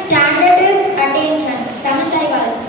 Standard is attention. Tamil வாழ்த்து.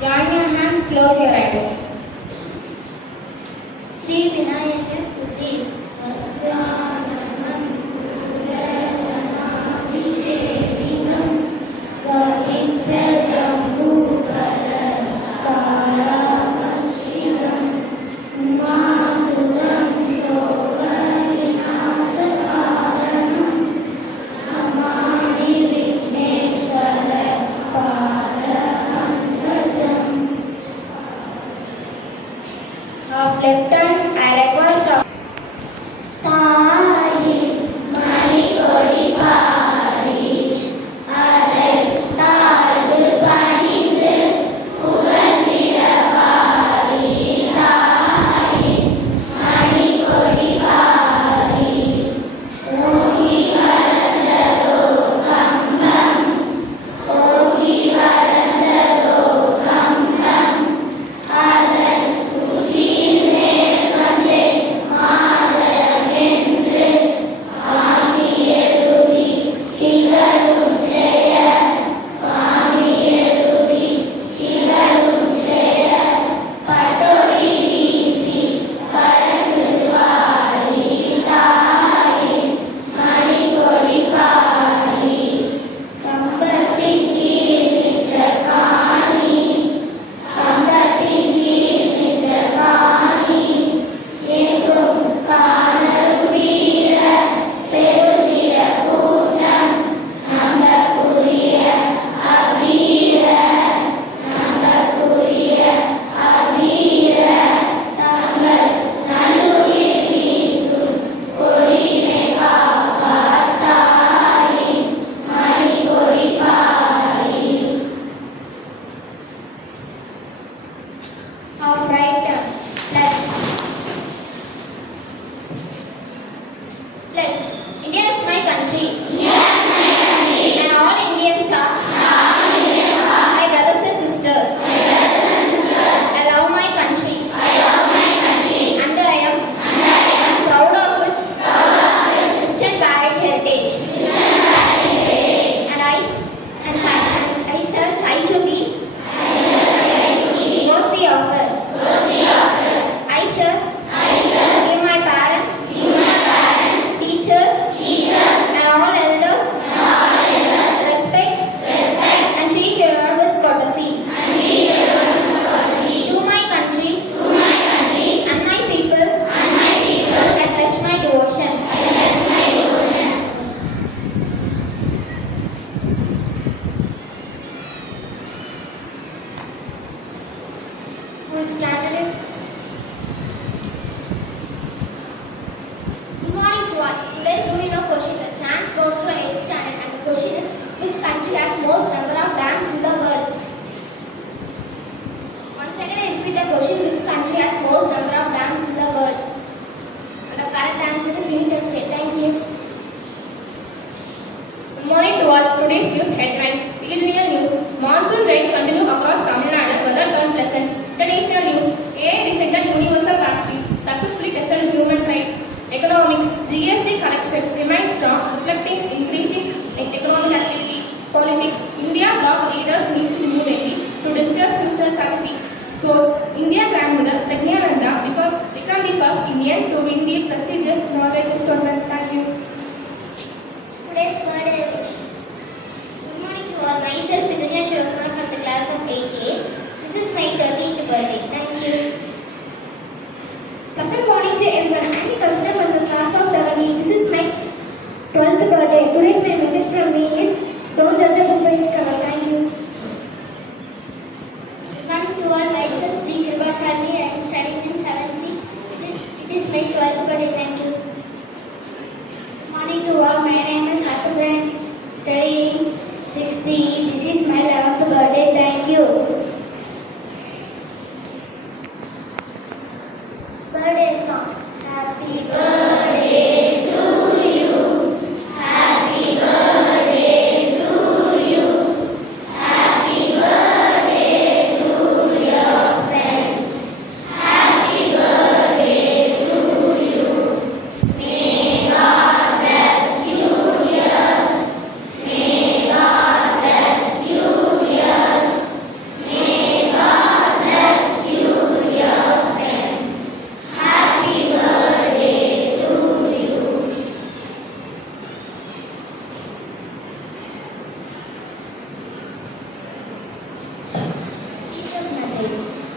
Join your hands, close your eyes. Sri Vinayaka Sudhi Gajjananam Udayanadisevinam Gavitya Jambu Paraskaramashidam Umasuram Yogavinasakaranam Namami Vigneshwara Padapankajam. Half left turn. I request of தாயின் மணிக்கொடி பாடி அதை தாழ்ந்து பணிந்து புகழ்ந்திட பாடி தாயின் மணிக்கொடி பாடி ஓங்கி வளர்ந்ததோ கம்பம் ஓங்கி வளர்ந்ததோ கம்பம் அதன் உச்சியின் மேல் வந்து மாதரம் என்று வாங்கி எழுதி திகழும் செய்ய வாங்கி எழுதி திகழும் செய்ய பட்டொலி வீசி பறக்குது பாரி தாயின் மணிக்கொடி பாரி கம்பத்தின் கீழ் நின்ற காணி கம்பத்தின் கீழ் நின்ற காணி எங்கும் காணல் வீர பெருந்திர கூட்டம் நம்பக்குரிய அவ்வீர நம்பக்குரிய அவ்வீர தங்கள் நல்லுயிர் வீசும் கொடிமை காப்பார் தாயின் Manikodi Pari. half right turn. Pledge. Pledge. India is my country. And all Indians are my brothers and sisters. I love my country. And I am proud of its rich and varied heritage. And I shall try to be worthy of it. I shall give my parents, teachers, and all elders respect and treat everyone with courtesy. To my country and my people, I pledge my devotion. School standard is Good morning to all. Today's do you know question. The chance goes to 8th standard and the question is which country has most number of dams in the world? Once again I repeat the question, which country has most number of dams in the world? And the correct answer is United States. Thank you. Good morning to all. Today's news headlines. Regional news. Monsoon rain continue across Tamil Nadu. Weather turn pleasant. International news. AI descended universal vaccine. Successfully tested in human trials. Economics. GST collection remains strong, reflecting increasing economic activity. Politics. India bloc leaders meet in New Delhi to discuss future strategy. Sports. India grandmother Pragyananda become the first Indian to win the prestigious Norwegian tournament. Thank you. Today's birthday wish. myself Pidunya Shivakumar from the class of 8A. This is my 13th birthday. Thank you. Pleasant morning to everyone. I am Kaushika from the class of 7E. This is my 12th birthday. Today's my message from me is don't judge a book by its cover. Thank you. Good morning to all. Myself G. Kripa Shalini. I am studying in 7C. It is my 12th birthday. Thank you. Good morning to all. My name is Hassan. Studying 6th. This is my 11th birthday. Thank you. Birthday song. Happy birthday to you. Happy birthday to you. Happy birthday to your friends. Happy birthday to you. May God bless you, dears. May God bless you, dears. May God bless you, dear friends. Happy birthday to you. Jesus message.